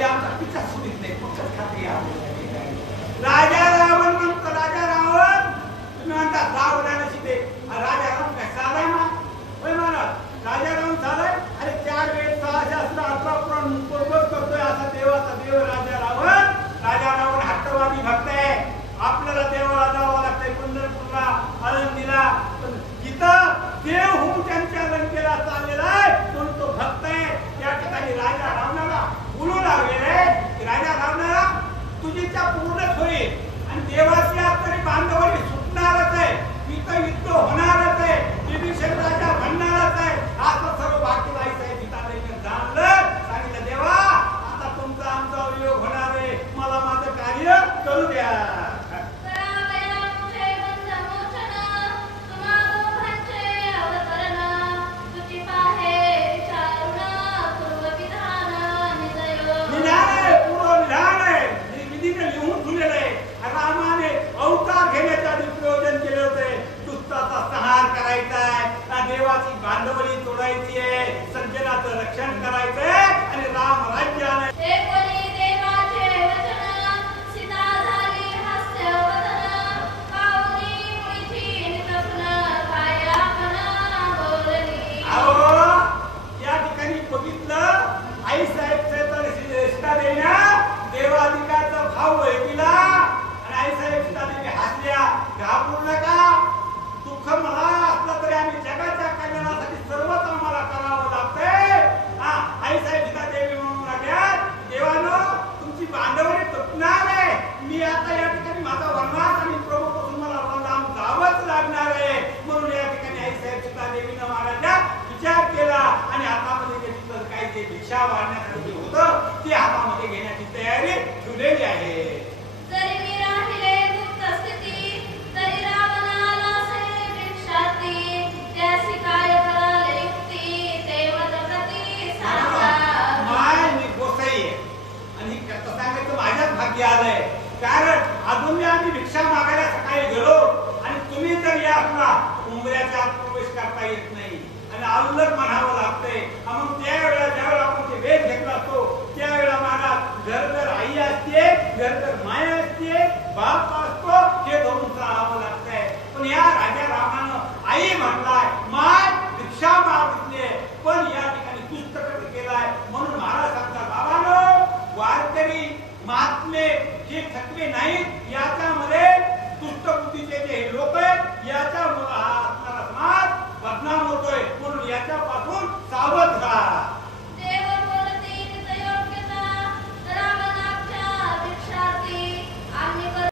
काही आमचा पिच्छा सुनीत नाही, कुठंच खात्री राजा रावण म्हणतो, राजा रावण तुम्ही म्हणतात रावणाने शिदे, राजा रावण काय साधा ना होय महाराज, राजा रावण साधा अरे 4 वेद 6 शास्त्र 11 पुराण पूर्वच करतोय असा देवाचा देव राजा रावण. राजा रावण हट्टवादी भक्त आहे, आपल्याला देवाला जावं लागतंय पंढरपूरला आळंदीला, पण जिथं देव होऊन त्यांच्या लंकेला चाललेला आहे म्हणून तो भक्त आहे. त्या ठिकाणी राजा रावणाला बोलू लागलेले की राजा रावणाला तुझीच्या पूर्णच होईल आणि देवाची आज तरी बांधवडी सुटणारच आहे, इथं युद्ध होणारच आहे, विभीषण राजा म्हणणारच आहे. आता सर्व बाकी जायचंय सीतादेवीने जाणलं, सांगितलं देवा आता तुमचा आमचा वियोग होणार आहे, मला माझं कार्य करू द्या. देवाची बांधवली तोडायची आहे, संजनाचं रक्षण करायचंय आणि राम राज्य या ठिकाणी बघितलं आई साहेबचं तर सीतादेवीना देवाधिकाचा भाव ऐकला आणि आई साहेब सीतादेवी हसल्या, घाबरू नका, दुःख मला असलं तरी आम्ही जगाच्या कल्याणासाठी सर्वच आम्हाला करावं लागतंय. आई साहेब सीतादेवी म्हणून लागल्या, देवानं तुमची बांधवडी तुटणार आहे, मी आता या ठिकाणी माझा वनवास आणि प्रभूपासून मला लांब जावंच लागणार आहे. म्हणून या ठिकाणी आई साहेब सीतादेवीनं महाराजा विचार केला आणि हातामध्ये घेतलं काय ते भिक्षा वाढण्यासाठी होतं ते हातामध्ये घेण्याची तयारी ठेवलेली आहे. आलंय कारण अजून आम्ही भिक्षा मागायला सकाळी गेलो आणि तुम्ही जर या उंबऱ्याच्या आत प्रवेश करता येत नाही आणि अल्लग म्हणावं लागतंय. मग त्या